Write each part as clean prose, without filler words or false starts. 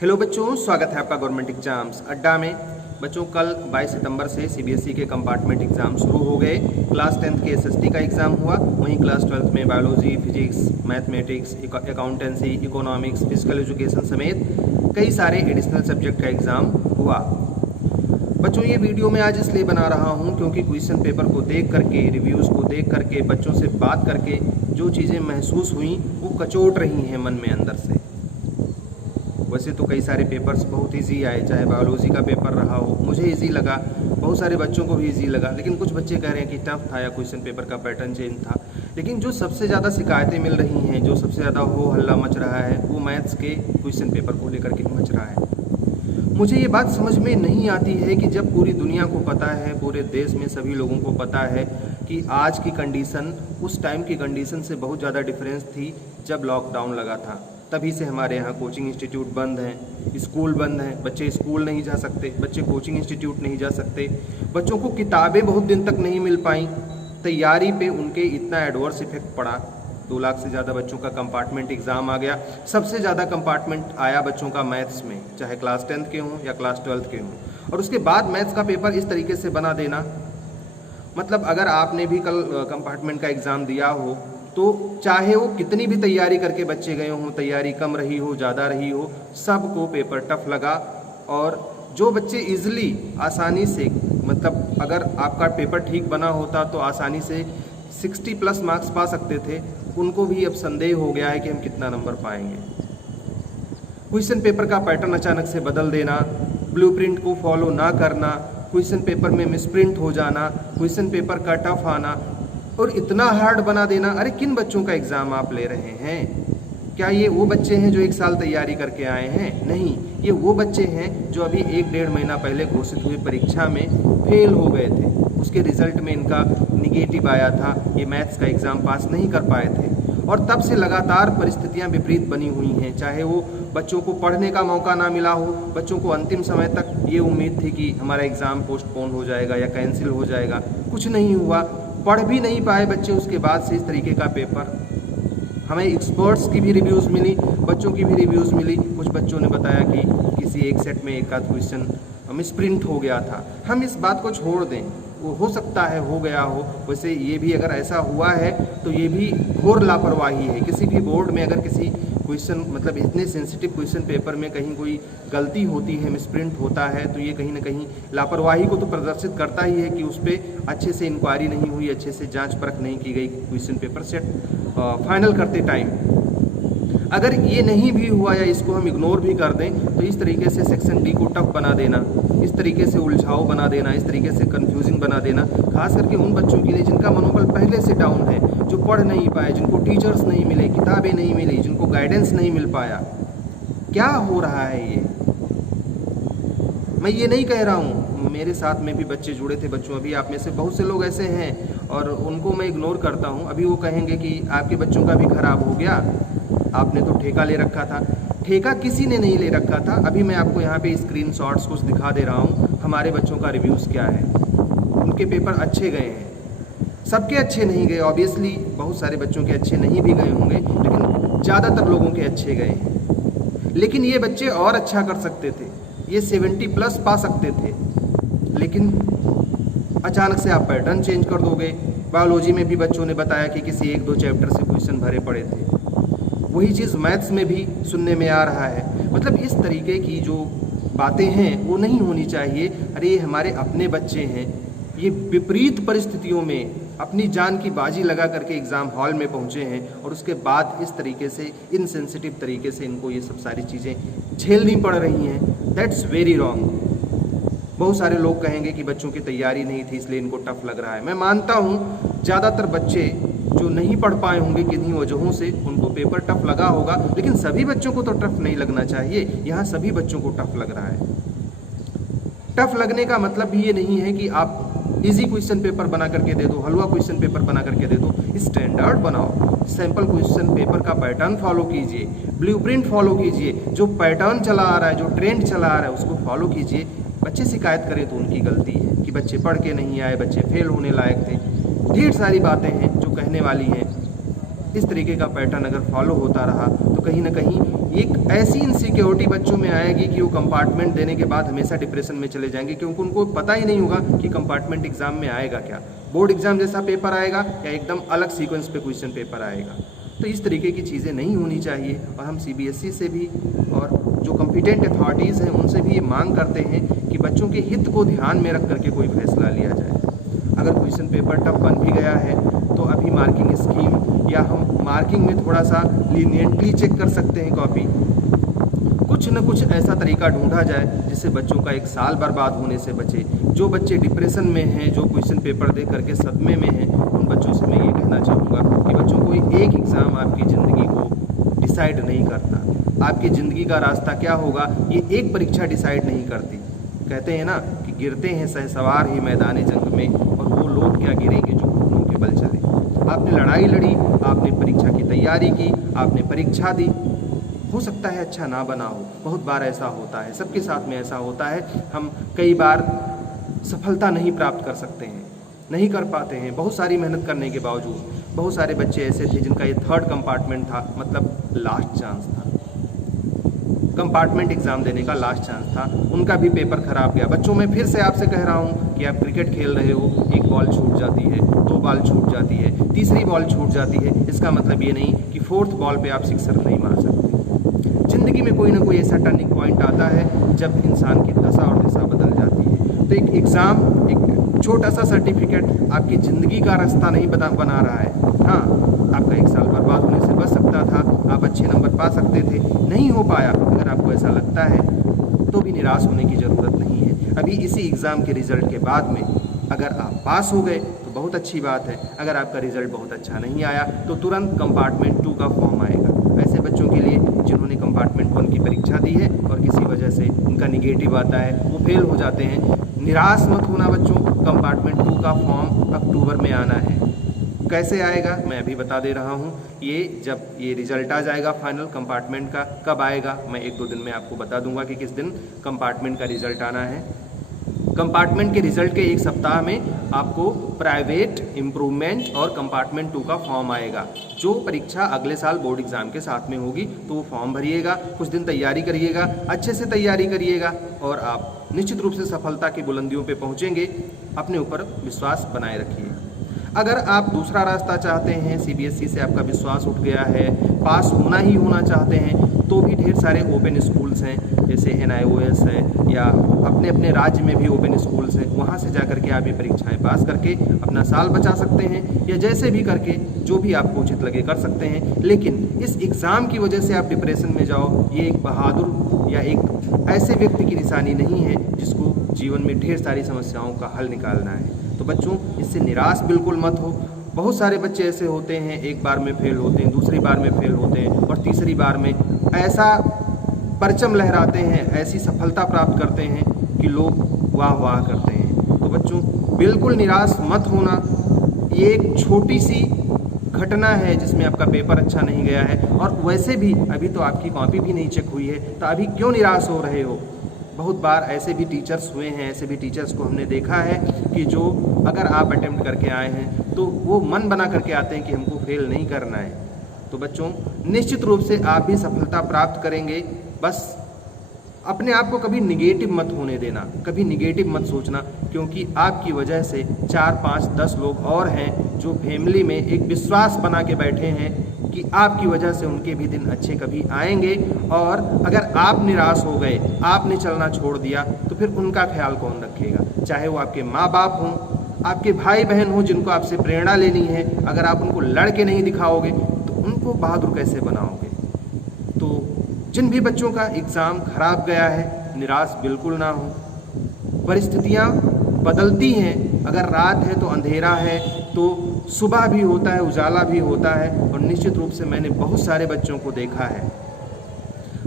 Hello बच्चों, स्वागत है आपका गवर्नमेंट एग्जाम्स अड्डा में। बच्चों कल 22 सितंबर से सीबीएसई के कंपार्टमेंट एग्जाम शुरू हो गए। क्लास 10th के एसएसटी का एग्ज़ाम हुआ, वहीं क्लास 12th में biology, physics, mathematics, accountancy, economics, physical education समेत कई सारे एडिशनल सब्जेक्ट का एग्ज़ाम हुआ। बच्चों ये वीडियो मैं आज इसलिए बना रहा हूँ क्योंकि क्वेश्चन पेपर को देख करके, रिव्यूज़ को देख करके, बच्चों से बात करके जो चीज़ें महसूस हुई वो कचोट रही हैं मन में अंदर से। वैसे तो कई सारे पेपर्स बहुत इजी आए, चाहे बायोलॉजी का पेपर रहा हो, मुझे इजी लगा, बहुत सारे बच्चों को भी इजी लगा, लेकिन कुछ बच्चे कह रहे हैं कि टफ था या क्वेश्चन पेपर का पैटर्न चेंज था। लेकिन जो सबसे ज़्यादा शिकायतें मिल रही हैं, जो सबसे ज़्यादा हो हल्ला मच रहा है, वो मैथ्स के क्वेश्चन पेपर को लेकर के मच रहा है। मुझे ये बात समझ में नहीं आती है कि जब पूरी दुनिया को पता है, पूरे देश में सभी लोगों को पता है कि आज की कंडीशन उस टाइम की कंडीशन से बहुत ज़्यादा डिफरेंस थी जब लॉकडाउन लगा था। तभी से हमारे यहाँ कोचिंग इंस्टीट्यूट बंद हैं, स्कूल बंद हैं, बच्चे स्कूल नहीं जा सकते, बच्चे कोचिंग इंस्टीट्यूट नहीं जा सकते, बच्चों को किताबें बहुत दिन तक नहीं मिल पाई, तैयारी पे उनके इतना एडवर्स इफेक्ट पड़ा। 2 लाख से ज़्यादा बच्चों का कंपार्टमेंट एग्ज़ाम आ गया। सबसे ज़्यादा कंपार्टमेंट आया बच्चों का मैथ्स में, चाहे क्लास 10th के हों या क्लास 12th के हों। और उसके बाद मैथ्स का पेपर इस तरीके से बना देना, मतलब अगर आपने भी कल कंपार्टमेंट का एग्ज़ाम दिया हो तो चाहे वो कितनी भी तैयारी करके बच्चे गए हों, तैयारी कम रही हो, ज़्यादा रही हो, सबको पेपर टफ लगा। और जो बच्चे इजीली, आसानी से, मतलब अगर आपका पेपर ठीक बना होता तो आसानी से 60+ मार्क्स पा सकते थे, उनको भी अब संदेह हो गया है कि हम कितना नंबर पाएंगे। क्वेश्चन पेपर का पैटर्न अचानक से बदल देना, ब्लूप्रिंट को फॉलो ना करना, क्वेश्चन पेपर में मिसप्रिंट हो जाना, क्वेश्चन पेपर का टफ आना और इतना हार्ड बना देना। अरे किन बच्चों का एग्ज़ाम आप ले रहे हैं? क्या ये वो बच्चे हैं जो 1 साल तैयारी करके आए हैं? नहीं, ये वो बच्चे हैं जो अभी 1-1.5 महीना पहले घोषित हुई परीक्षा में फेल हो गए थे, उसके रिजल्ट में इनका निगेटिव आया था, ये मैथ्स का एग्ज़ाम पास नहीं कर पाए थे। और तब से लगातार परिस्थितियां विपरीत बनी हुई हैं, चाहे वो बच्चों को पढ़ने का मौका ना मिला हो, बच्चों को अंतिम समय तक ये उम्मीद थी कि हमारा एग्ज़ाम पोस्टपोन हो जाएगा या कैंसिल हो जाएगा, कुछ नहीं हुआ, पढ़ भी नहीं पाए बच्चे। उसके बाद से इस तरीके का पेपर, हमें एक्सपर्ट्स की भी रिव्यूज़ मिली, बच्चों की भी रिव्यूज़ मिली। कुछ बच्चों ने बताया कि किसी एक सेट में एक आध क्वेश्चन मिसप्रिंट हो गया था। हम इस बात को छोड़ दें, वो हो सकता है हो गया हो, वैसे ये भी अगर ऐसा हुआ है तो ये भी घोर लापरवाही है। किसी भी बोर्ड में अगर किसी क्वेश्चन, मतलब इतने सेंसिटिव क्वेश्चन पेपर में कहीं कोई गलती होती है, मिसप्रिंट होता है, तो ये कहीं ना कहीं लापरवाही को तो प्रदर्शित करता ही है कि उस पर अच्छे से इंक्वायरी नहीं हुई, अच्छे से जांच परख नहीं की गई क्वेश्चन पेपर सेट फाइनल करते टाइम। अगर ये नहीं भी हुआ या इसको हम इग्नोर भी कर दें तो इस तरीके से सेक्शन डी को टफ बना देना, इस तरीके से उलझाऊ बना देना, इस तरीके से कंफ्यूजिंग बना देना, खास करके उन बच्चों के लिए जिनका मनोबल पहले से डाउन है, जो पढ़ नहीं पाए, जिनको टीचर्स नहीं मिले, किताबें नहीं मिली, जिनको गाइडेंस नहीं मिल पाया। क्या हो रहा है ये? मैं ये नहीं कह रहा हूँ, मेरे साथ में भी बच्चे जुड़े थे। बच्चों, अभी आप में से बहुत से लोग ऐसे हैं और उनको मैं इग्नोर करता हूँ। अभी वो कहेंगे कि आपके बच्चों का भी खराब हो गया, आपने तो ठेका ले रखा था। ठेका किसी ने नहीं ले रखा था। अभी मैं आपको यहाँ पे स्क्रीनशॉट्स कुछ दिखा दे रहा हूँ, हमारे बच्चों का रिव्यूज़ क्या है। उनके पेपर अच्छे गए हैं, सबके अच्छे नहीं गए, ऑब्वियसली बहुत सारे बच्चों के अच्छे नहीं भी गए होंगे, लेकिन ज़्यादातर लोगों के अच्छे गए हैं। लेकिन ये बच्चे और अच्छा कर सकते थे, ये 70+ पा सकते थे, लेकिन अचानक से आप पैटर्न चेंज कर दोगे। बायोलॉजी में भी बच्चों ने बताया कि किसी 1-2 चैप्टर से क्वेश्चन भरे पड़े थे। वही चीज़ मैथ्स में भी सुनने में आ रहा है। मतलब इस तरीके की जो बातें हैं वो नहीं होनी चाहिए। अरे ये हमारे अपने बच्चे हैं, ये विपरीत परिस्थितियों में अपनी जान की बाजी लगा करके एग्ज़ाम हॉल में पहुँचे हैं और उसके बाद इस तरीके से, इनसेंसिटिव तरीके से इनको ये सब सारी चीज़ें झेलनी पड़ रही हैं। That's very wrong. बहुत सारे लोग कहेंगे कि बच्चों की तैयारी नहीं थी इसलिए इनको टफ लग रहा है। मैं मानता हूँ ज़्यादातर बच्चे जो नहीं पढ़ पाए होंगे किन्हीं वजहों से, उनको पेपर टफ लगा होगा, लेकिन सभी बच्चों को तो टफ नहीं लगना चाहिए। यहाँ सभी बच्चों को टफ लग रहा है। टफ लगने का मतलब भी ये नहीं है कि आप इजी क्वेश्चन पेपर बना करके दे दो, हलवा क्वेश्चन पेपर बना करके दे दो। स्टैंडर्ड बनाओ, सैम्पल क्वेश्चन पेपर का पैटर्न फॉलो कीजिए, ब्लूप्रिंट फॉलो कीजिए, जो पैटर्न चला आ रहा है, जो ट्रेंड चला आ रहा है उसको फॉलो कीजिए। बच्चे शिकायत करें तो उनकी गलती है कि बच्चे पढ़ के नहीं आए, बच्चे फेल होने लायक थे, ढेर सारी बातें हैं जो कहने वाली हैं। इस तरीके का पैटर्न अगर फॉलो होता रहा तो कहीं ना कहीं एक ऐसी इनसिक्योरिटी बच्चों में आएगी कि वो कंपार्टमेंट देने के बाद हमेशा डिप्रेशन में चले जाएंगे, क्योंकि उनको पता ही नहीं होगा कि कंपार्टमेंट एग्जाम में आएगा क्या, बोर्ड एग्जाम जैसा पेपर आएगा या एकदम अलग सीक्वेंस पे क्वेश्चन पेपर आएगा। तो इस तरीके की चीज़ें नहीं होनी चाहिए। और हम CBSE से भी और जो कॉम्पिटेंट अथॉरिटीज़ हैं उनसे भी ये मांग करते हैं कि बच्चों के हित को ध्यान में रख करके कोई फैसला लिया जाए। अगर क्वेश्चन पेपर टफ बन भी गया है तो अभी मार्किंग स्कीम या हम मार्किंग में थोड़ा सा लीनियंटली चेक कर सकते हैं कॉपी, कुछ न कुछ ऐसा तरीका ढूंढा जाए जिससे बच्चों का एक साल बर्बाद होने से बचे। जो बच्चे डिप्रेशन में हैं, जो क्वेश्चन पेपर दे करके सदमे में हैं, उन बच्चों से मैं ये कहना चाहूँगा कि बच्चों कोई एक एग्ज़ाम आपकी ज़िंदगी को डिसाइड नहीं करता। आपकी ज़िंदगी का रास्ता क्या होगा ये एक परीक्षा डिसाइड नहीं करती। कहते हैं ना कि गिरते हैं सहसवार ही मैदान जंग में, और वो लोग क्या गिरेंगे जो घुटनों के बल चले। आपने लड़ाई लड़ी, आपने परीक्षा की तैयारी की, आपने परीक्षा दी, हो सकता है अच्छा ना बना हो, बहुत बार ऐसा होता है, सबके साथ में ऐसा होता है। हम कई बार सफलता नहीं प्राप्त कर सकते हैं, नहीं कर पाते हैं, बहुत सारी मेहनत करने के बावजूद। बहुत सारे बच्चे ऐसे थे जिनका ये 3rd कंपार्टमेंट था, मतलब लास्ट चांस था, कंपार्टमेंट एग्ज़ाम देने का लास्ट चांस था, उनका भी पेपर खराब गया। बच्चों में फिर से आपसे कह रहा हूँ कि आप क्रिकेट खेल रहे हो, एक बॉल छूट जाती है, 2 बॉल छूट जाती है, तीसरी बॉल छूट जाती है, इसका मतलब ये नहीं कि 4th बॉल पे आप सिक्सर नहीं मार सकते। ज़िंदगी में कोई ना कोई ऐसा टर्निंग पॉइंट आता है जब इंसान की दशा और दिशा बदल जाती है। तो एक एग्ज़ाम, एक छोटा सा सर्टिफिकेट आपकी ज़िंदगी का रास्ता नहीं बना रहा है। हाँ, आपका एक साल बर्बाद होने से बच सकता था, आप अच्छे नंबर पा सकते थे, नहीं हो पाया। अगर आपको ऐसा लगता है तो भी निराश होने की ज़रूरत नहीं है। अभी इसी एग्ज़ाम के रिज़ल्ट के बाद में अगर आप पास हो गए तो बहुत अच्छी बात है, अगर आपका रिज़ल्ट बहुत अच्छा नहीं आया तो तुरंत कंपार्टमेंट 2 का फॉर्म आएगा। ऐसे बच्चों के लिए जिन्होंने कंपार्टमेंट 1 की परीक्षा दी है और किसी वजह से उनका निगेटिव आता है, वो फेल हो जाते हैं, निराश मत होना बच्चों। कंपार्टमेंट 2 का फॉर्म अक्टूबर में आना है। कैसे आएगा मैं अभी बता दे रहा हूँ। ये जब ये रिजल्ट आ जाएगा फाइनल कंपार्टमेंट का, कब आएगा मैं 1-2 दिन में आपको बता दूंगा कि किस दिन कंपार्टमेंट का रिजल्ट आना है। कंपार्टमेंट के रिजल्ट के 1 सप्ताह में आपको प्राइवेट, इम्प्रूवमेंट और कंपार्टमेंट 2 का फॉर्म आएगा। जो परीक्षा अगले साल बोर्ड एग्जाम के साथ में होगी तो वो फॉर्म भरिएगा, कुछ दिन तैयारी करिएगा, अच्छे से तैयारी करिएगा और आप निश्चित रूप से सफलता की बुलंदियों पे पहुंचेंगे। अपने ऊपर विश्वास बनाए रखिए। अगर आप दूसरा रास्ता चाहते हैं, CBSE से आपका विश्वास उठ गया है, पास होना ही होना चाहते हैं, तो भी ढेर सारे ओपन स्कूल्स हैं, जैसे NIOS है या अपने अपने राज्य में भी ओपन स्कूल्स हैं। वहाँ से जा करके आप ये परीक्षाएं पास करके अपना साल बचा सकते हैं, या जैसे भी करके जो भी आपको उचित लगे कर सकते हैं। लेकिन इस एग्ज़ाम की वजह से आप डिप्रेशन में जाओ, ये एक बहादुर या एक ऐसे व्यक्ति की निशानी नहीं है जिसको जीवन में ढेर सारी समस्याओं का हल निकालना है। तो बच्चों, इससे निराश बिल्कुल मत हो। बहुत सारे बच्चे ऐसे होते हैं, एक बार में फेल होते हैं, दूसरी बार में फेल होते हैं और तीसरी बार में ऐसा परचम लहराते हैं, ऐसी सफलता प्राप्त करते हैं कि लोग वाह वाह करते हैं। तो बच्चों, बिल्कुल निराश मत होना। ये एक छोटी सी घटना है जिसमें आपका पेपर अच्छा नहीं गया है, और वैसे भी अभी तो आपकी कॉपी भी नहीं चेक हुई है, तो अभी क्यों निराश हो रहे हो। बहुत बार ऐसे भी टीचर्स हुए हैं, ऐसे भी टीचर्स को हमने देखा है कि जो अगर आप अटेम्प्ट करके आए हैं तो वो मन बना करके आते हैं कि हमको फेल नहीं करना है। तो बच्चों, निश्चित रूप से आप भी सफलता प्राप्त करेंगे। बस अपने आप को कभी निगेटिव मत होने देना, कभी निगेटिव मत सोचना, क्योंकि आपकी वजह से 4, 5, 10 लोग और हैं जो फैमिली में एक विश्वास बना के बैठे हैं कि आपकी वजह से उनके भी दिन अच्छे कभी आएंगे। और अगर आप निराश हो गए, आपने चलना छोड़ दिया, तो फिर उनका ख्याल कौन रखेगा। चाहे वो आपके माँ बाप हों, आपके भाई बहन हों जिनको आपसे प्रेरणा लेनी है, अगर आप उनको लड़के नहीं दिखाओगे तो उनको बहादुर कैसे बनाओगे। तो जिन भी बच्चों का एग्ज़ाम खराब गया है, निराश बिल्कुल ना हो। परिस्थितियाँ बदलती हैं, अगर रात है तो अंधेरा है, तो सुबह भी होता है, उजाला भी होता है। और निश्चित रूप से मैंने बहुत सारे बच्चों को देखा है।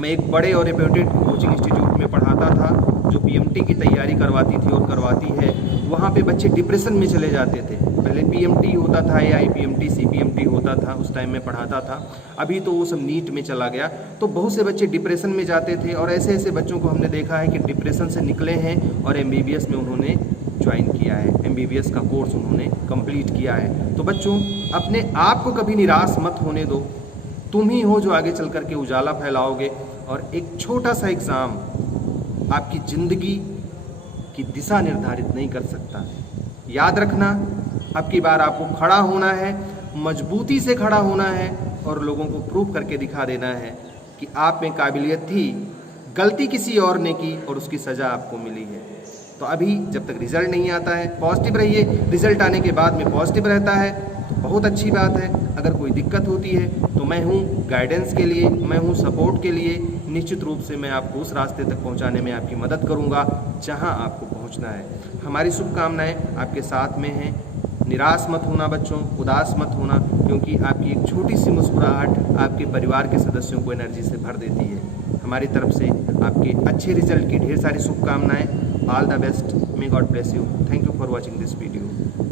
मैं एक बड़े और रेप्यूटेड कोचिंग इंस्टीट्यूट में पढ़ाता था जो PMT की तैयारी करवाती थी और करवाती है। वहाँ पे बच्चे डिप्रेशन में चले जाते थे। पहले PMT होता था, AIPMT, CPMT होता था, उस टाइम में पढ़ाता था। अभी तो वो सब नीट में चला गया। तो बहुत से बच्चे डिप्रेशन में जाते थे, और ऐसे ऐसे बच्चों को हमने देखा है कि डिप्रेशन से निकले हैं और MBBS में उन्होंने ज्वाइन किया है, MBBS का कोर्स उन्होंने कंप्लीट किया है। तो बच्चों, अपने आप को कभी निराश मत होने दो। तुम ही हो जो आगे चल कर के उजाला फैलाओगे और एक छोटा सा एग्ज़ाम आपकी ज़िंदगी की दिशा निर्धारित नहीं कर सकता। याद रखना, अब की बार आपको खड़ा होना है, मजबूती से खड़ा होना है और लोगों को प्रूव करके दिखा देना है कि आप में काबिलियत थी, गलती किसी और ने की और उसकी सज़ा आपको मिली है। तो अभी जब तक रिज़ल्ट नहीं आता है पॉजिटिव रहिए, रिज़ल्ट आने के बाद में पॉजिटिव रहता है तो बहुत अच्छी बात है। अगर कोई दिक्कत होती है तो मैं हूँ गाइडेंस के लिए, मैं हूँ सपोर्ट के लिए। निश्चित रूप से मैं आपको उस रास्ते तक पहुँचाने में आपकी मदद करूँगा जहाँ आपको पहुँचना है। हमारी शुभकामनाएँ आपके साथ में हैं। निराश मत होना बच्चों, उदास मत होना, क्योंकि आपकी एक छोटी सी मुस्कुराहट आपके परिवार के सदस्यों को एनर्जी से भर देती है। हमारी तरफ से आपके अच्छे रिजल्ट की ढेर सारी शुभकामनाएं। All the best, may God bless you. Thank you for watching this video.